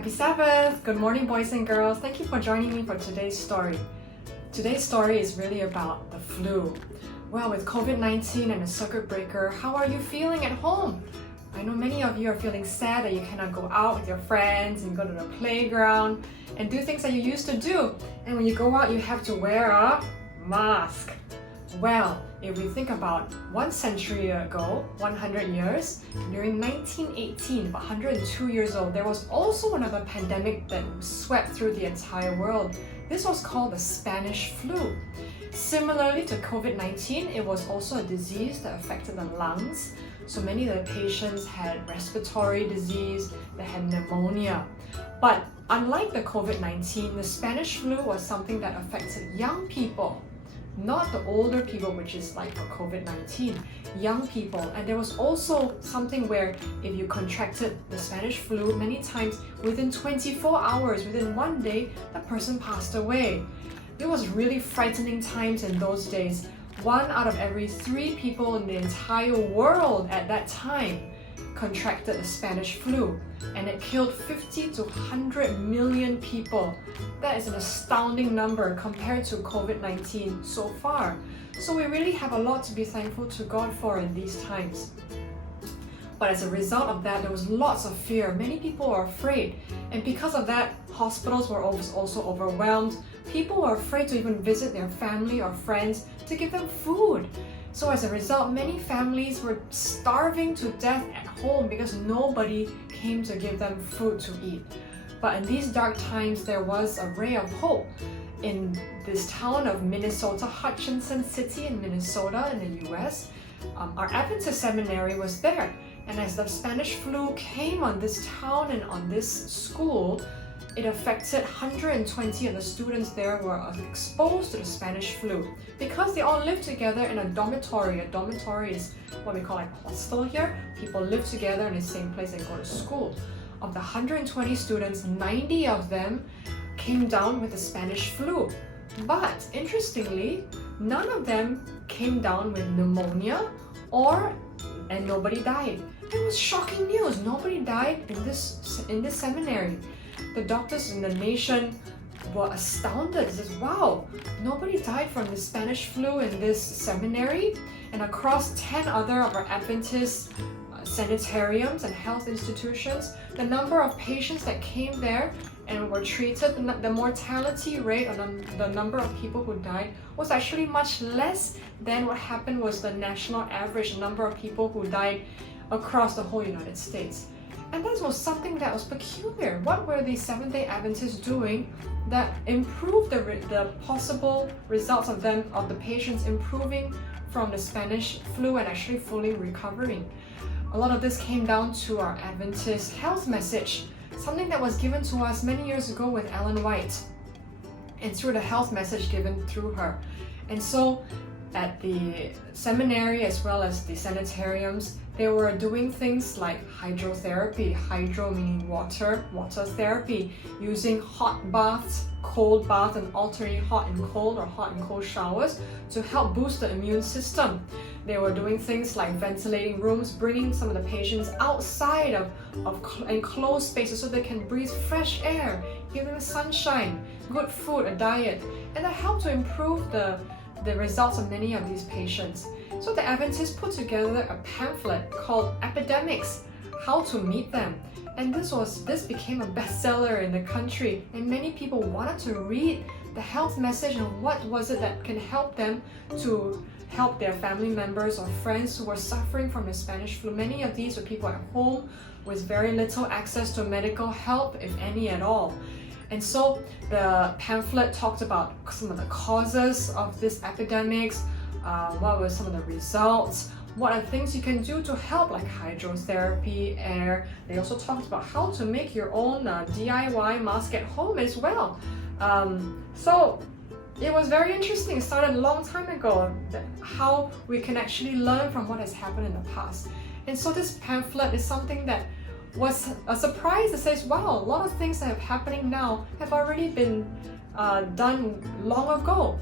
Happy Sabbath! Good morning, boys and girls. Thank you for joining me for today's story. Today's story is really about the flu. Well, with COVID-19 and a circuit breaker, how are you feeling at home? I know many of you are feeling sad that you cannot go out with your friends and go to the playground and do things that you used to do. And when you go out, you have to wear a mask. Well, if we think about 1 century ago, 100 years, during 1918, about 102 years old, there was also another pandemic that swept through the entire world. This was called the Spanish flu. Similarly to COVID-19, it was also a disease that affected the lungs. So many of the patients had respiratory disease, they had pneumonia. But unlike the COVID-19, the Spanish flu was something that affected young people. Not the older people, which is like for COVID-19, young people. And there was also something where if you contracted the Spanish flu, many times within 24 hours, within 1 day, the person passed away. It was really frightening times in those days. 1 out of every 3 people in the entire world at that time contracted the Spanish flu, and it killed 50 to 100 million people. That is an astounding number compared to COVID-19 so far. So we really have a lot to be thankful to God for in these times. But as a result of that, there was lots of fear. Many people were afraid, and because of that, hospitals were also overwhelmed. People were afraid to even visit their family or friends to give them food. So as a result, many families were starving to death at home because nobody came to give them food to eat. But in these dark times, there was a ray of hope. In this town of Minnesota, Hutchinson City in Minnesota in the US, our Adventist seminary was there. And as the Spanish flu came on this town and on this school, it affected 120 of the students there were exposed to the Spanish flu because they all lived together in a dormitory. A dormitory is what we call like a hostel here. People live together in the same place and go to school. Of the 120 students, 90 of them came down with the Spanish flu. But interestingly, none of them came down with pneumonia and nobody died. It was shocking news. Nobody died in this seminary. The doctors in the nation were astounded. They said, wow, nobody died from the Spanish flu in this seminary. And across 10 other of our Adventist sanitariums and health institutions, the number of patients that came there and were treated, the mortality rate or the number of people who died was actually much less than what happened was the national average number of people who died across the whole United States. And that was something that was peculiar. What were the Seventh-day Adventists doing that improved the possible results of the patients improving from the Spanish flu and actually fully recovering? A lot of this came down to our Adventist health message, something that was given to us many years ago with Ellen White, and through the health message given through her. And so at the seminary as well as the sanitariums, they were doing things like hydrotherapy, hydro meaning water therapy, using hot baths, cold baths, and alternating hot and cold or hot and cold showers to help boost the immune system. They were doing things like ventilating rooms, bringing some of the patients outside of enclosed spaces so they can breathe fresh air, give them sunshine, good food, a diet, and that helped to improve the results of many of these patients. So the Adventists put together a pamphlet called Epidemics, How to Meet Them. And this became a bestseller in the country, and many people wanted to read the health message and what was it that can help them to help their family members or friends who were suffering from the Spanish flu. Many of these were people at home with very little access to medical help, if any at all. And so the pamphlet talked about some of the causes of this epidemics, what were some of the results, what are things you can do to help, like hydrotherapy, air. They also talked about how to make your own DIY mask at home as well. So it was very interesting. It started a long time ago, how we can actually learn from what has happened in the past. And so this pamphlet is something that was a surprise. It says, wow, a lot of things that are happening now have already been done long ago.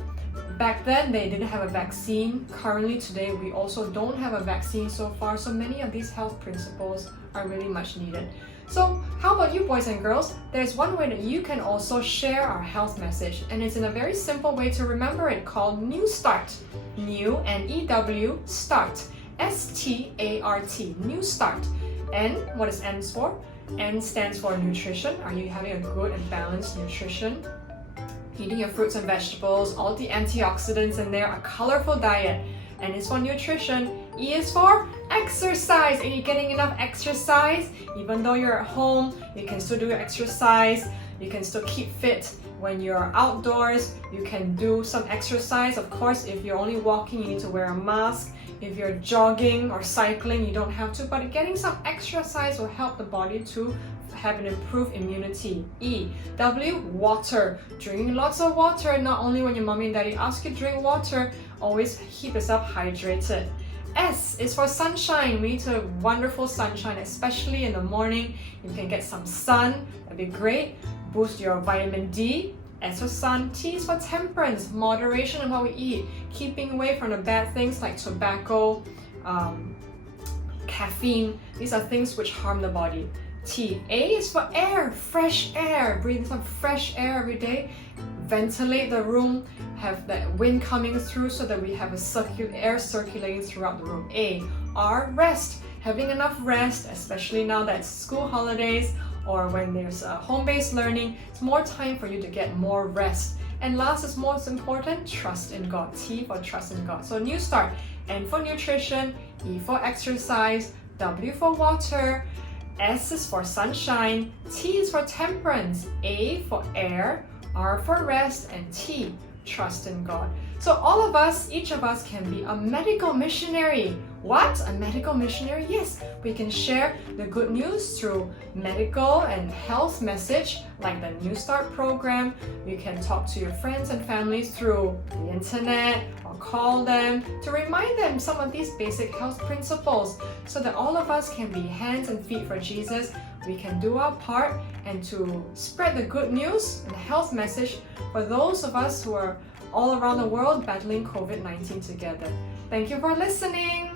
Back then, they didn't have a vaccine. Currently, today, we also don't have a vaccine so far. So many of these health principles are really much needed. So how about you, boys and girls? There's one way that you can also share our health message, and it's in a very simple way to remember it called New Start. New, N-E-W, start. S-T-A-R-T, New Start. N, what is N for? N stands for nutrition. Are you having a good and balanced nutrition? Eating your fruits and vegetables, all the antioxidants in there, a colorful diet. N is for nutrition. E is for exercise. Are you getting enough exercise? Even though you're at home, you can still do your exercise. You can still keep fit. When you're outdoors, you can do some exercise. Of course, if you're only walking, you need to wear a mask. If you're jogging or cycling, you don't have to, but getting some exercise will help the body to have an improved immunity. E. W. Water. Drinking lots of water, not only when your mommy and daddy ask you to drink water, always keep yourself hydrated. S is for sunshine. We need a wonderful sunshine, especially in the morning. You can get some sun, that'd be great. Boost your vitamin D. S for sun. T is for temperance, moderation in what we eat, keeping away from the bad things like tobacco, caffeine. These are things which harm the body. T. A is for air, fresh air. Breathe some fresh air every day. Ventilate the room, have that wind coming through so that we have air circulating throughout the room. A. R. Rest. Having enough rest, especially now that it's school holidays or when there's home-based learning, it's more time for you to get more rest. And last is most important, trust in God. T for trust in God. So New Start. N for nutrition, E for exercise, W for water, S is for sunshine, T is for temperance, A for air, R for rest, and T, trust in God. So all of us, each of us can be a medical missionary. What? A medical missionary? Yes, we can share the good news through medical and health message like the New Start program. You can talk to your friends and families through the internet or call them to remind them some of these basic health principles so that all of us can be hands and feet for Jesus. We can do our part and to spread the good news and the health message for those of us who are all around the world battling COVID-19 together. Thank you for listening.